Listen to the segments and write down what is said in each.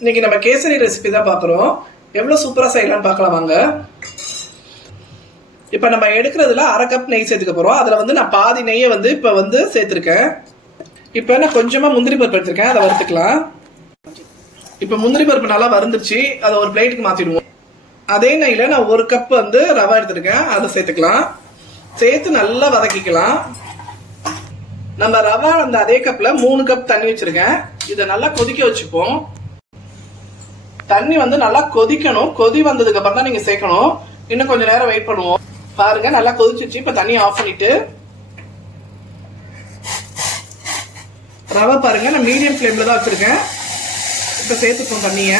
இன்னைக்கு நம்ம கேசரி ரெசிபி தான் பார்க்குறோம். எவ்வளோ சூப்பராக செய்யலாம்னு பார்க்கலாம் வாங்க. இப்போ நம்ம எடுக்கிறதுல அரை கப் நெய் சேர்த்துக்க போகிறோம் அதில் வந்து நான் பாதி நெய்யை வந்து இப்போ வந்து சேர்த்துருக்கேன். இப்போ நான் கொஞ்சமாக முந்திரி பருப்பு எடுத்திருக்கேன். அதை வறுத்துக்கலாம். இப்போ முந்திரி பருப்பு நல்லா வறுந்துருச்சு. அதை ஒரு பிளேட்டுக்கு மாற்றிடுவோம் அதே நெய்யில் நான் ஒரு கப் வந்து ரவை எடுத்திருக்கேன். அதை சேர்த்துக்கலாம். சேர்த்து நல்லா வதக்கிக்கலாம். நம்ம ரவை அந்த அதே கப்பில் மூணு கப் தண்ணி வச்சுருக்கேன். இதை நல்லா கொதிக்க வச்சுப்போம். தண்ணி வந்து நல்லா கொதிக்கணும். கொதி வந்ததுக்கு அப்புறம் தான் நீங்க சேர்க்கணும். இன்னும் கொஞ்ச நேரம் வெயிட் பண்ணுவோம். பாருங்க நல்லா கொதிச்சிச்சு இப்ப தண்ணியை ஆஃப் பண்ணிட்டு. ரவை பாருங்க நான் மீடியம் ஃப்ளேம்ல தான் வச்சிருக்கேன். இப்ப சேர்த்துப்போம் தண்ணிய.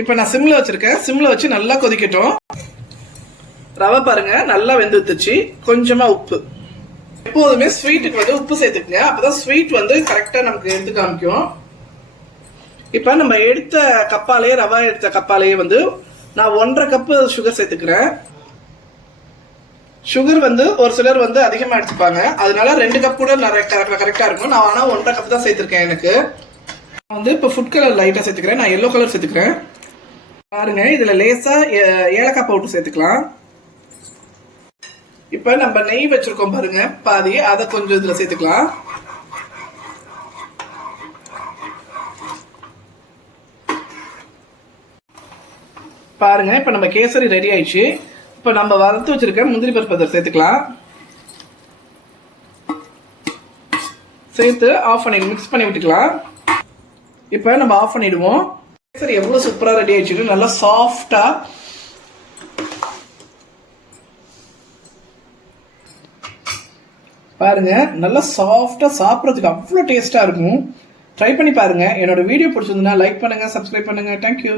இப்ப நான் சிம்ல வச்சிருக்கேன். சிம்ல வச்சு நல்லா கொதிக்கட்டும். ரவை பாருங்க நல்லா வெந்துத்துச்சு கொஞ்சமா உப்பு. எப்போதுமே ஸ்வீட்டுக்கு வந்து உப்பு சேர்த்துக்குங்க. அப்பதான் ஸ்வீட் வந்து கரெக்டா நமக்கு எடுத்து காமிக்கும். இப்ப நம்ம எடுத்த கப்பாலேயே ரவா எடுத்த கப்பாலேயே வந்து நான் ஒன்றரை கப்பு சுகர் சேர்த்துக்கிறேன். சுகர் வந்து ஒரு சிலர் வந்து அதிகமா எடுத்துப்பாங்க. அதனால ரெண்டு கப் கூட கரெக்டா இருக்கும். நான் ஆனா ஒன்றரை கப் தான் சேர்த்திருக்கேன் எனக்கு. நான் வந்து இப்போ ஃபுட் கலர் லைட்டா சேர்த்துக்கிறேன். நான் எல்லோ கலர் சேர்த்துக்கிறேன். பாருங்க இதுல லேசா ஏ- ஏலக்காய் பவுடர் சேர்த்துக்கலாம். இப்ப நம்ம நெய் வச்சிருக்கோம் பாருங்க. பாதி அதை கொஞ்சம் இதுல சேர்த்துக்கலாம். பாருங்க இப்ப நம்ம கேசரி ரெடி ஆயிடுச்சு. இப்ப நம்ம வறுத்து வச்சிருக்க முந்திரி பருப்பு அதை சேர்த்துக்கலாம். சேர்த்து ஆஃப் பண்ணி மிக்ஸ் பண்ணி விட்டுக்கலாம். இப்ப நம்ம ஆஃப் பண்ணிடுவோம். கேசரி எவ்வளவு சூப்பரா ரெடி ஆயிடுச்சு நல்லா சாஃப்டா பாருங்க நல்லா சாஃப்டா சாப்பிட்றதுக்கு அவ்வளோ டேஸ்டா இருக்கும். ட்ரை பண்ணி பாருங்க. என்னோட வீடியோ பிடிச்சிருந்ததுன்னா லைக் பண்ணுங்க சப்ஸ்கிரைப் பண்ணுங்க. தேங்க்யூ